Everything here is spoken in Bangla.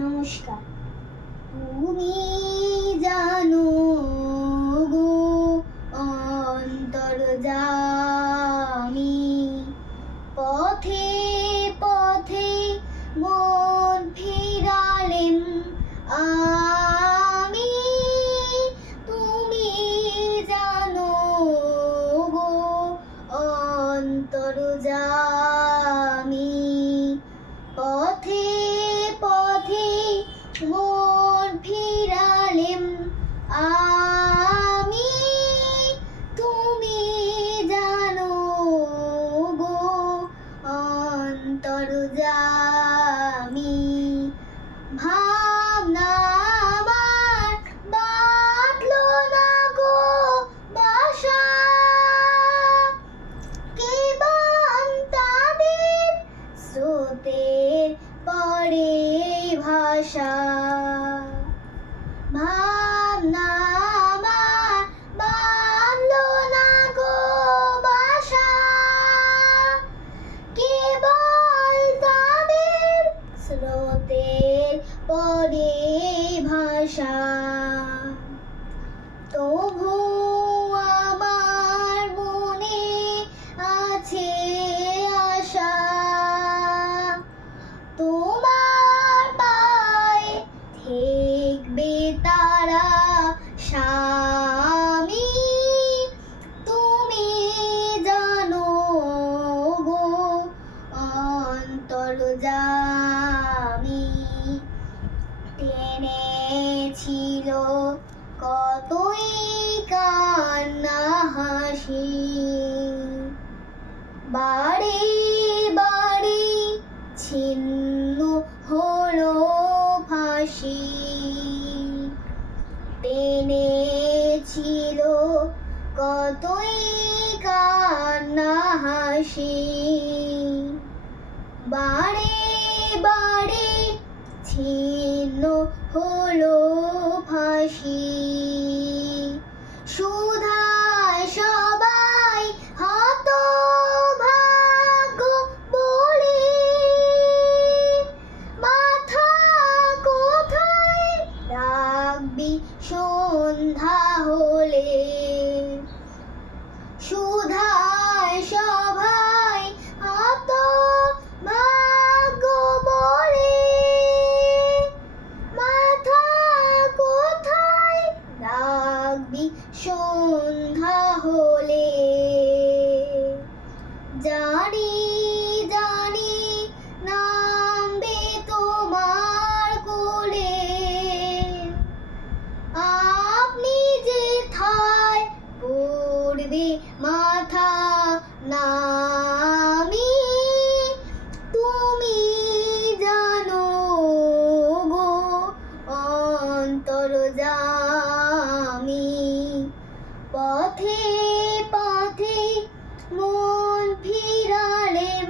নমস্কার। তুমি জানো গো অন্তর্যামী, পথে পথে মন ফিরালেম আমি। তুমি জানো গো অন্তর্যামী, পথে পথে মন ফিরালেম আমি। তুমি জানো গো অন্তর্যামী, ভাবনা আমার বাঁধলো না গো বাসা, কেবল তাদের স্রোতের পরে ভাষা। ভাবনা আমার বাঁধলো না গো বাসা, কেবল তাদের স্রোতের পরে ভাষা। তবু আমার মনে আছে আশা, তোমার পায়ে ঠেকবে তারা স্বামী। তুমি জানো গো অন্তর্যামী, টেনেছিল কতই কান্না হাসি, বাড়ি বাড়ি ছিন্ন হলো ফাঁসি। টেনেছিল কতই কান্না হাসি, বাড়ি বাড়ি ছিন্ন হলো ফাঁসি। সুধায় সবাই হতভাগ্য বলে, মাথা কোথায় রাখবি সন্ধ্যা হলে। সুধায় সবাই হতভাগ্য বলে, মাথা কোথায় রাখবি সন্ধ্যা হলে। জানি জানি নামবে তোমার কোলে, আপনি যেথায় পড়বে মাথা নামি। তুমি জানো গো অন্তর্যামী, পথে পথে মন ফিরালেম